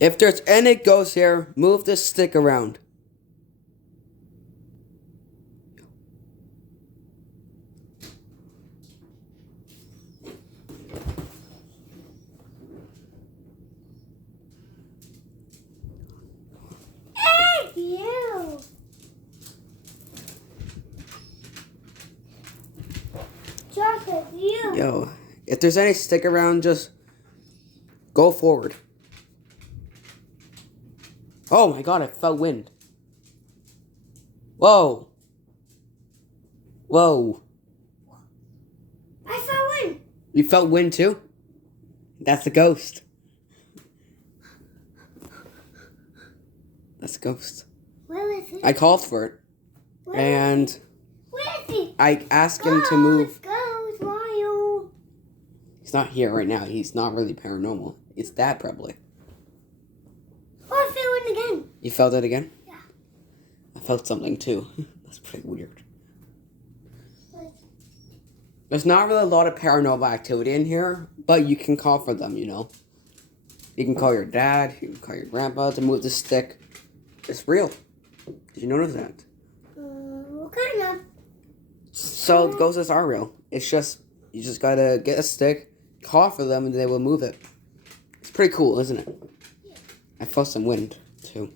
If there's any ghosts here, move the stick around. Hey, you. Chocolate, you. Yo, if there's any stick around, just go forward. Oh my god, I felt wind. Whoa. Whoa. I saw one. You felt wind too? That's a ghost. That's a ghost. Where is it? I called for it. Where And is it? I asked him to move. Ghost, Lyle. He's not here right now. He's not really paranormal. It's that probably. Oh, I fell in again. You felt it again? Yeah. I felt something too. That's pretty weird. There's not really a lot of paranormal activity in here, but you can call for them, you know. You can call your dad, you can call your grandpa to move the stick. It's real. Did you notice that? Kind of. So ghosts are real. It's just, you just gotta get a stick, call for them, and they will move it. It's pretty cool, isn't it? I felt some wind, too.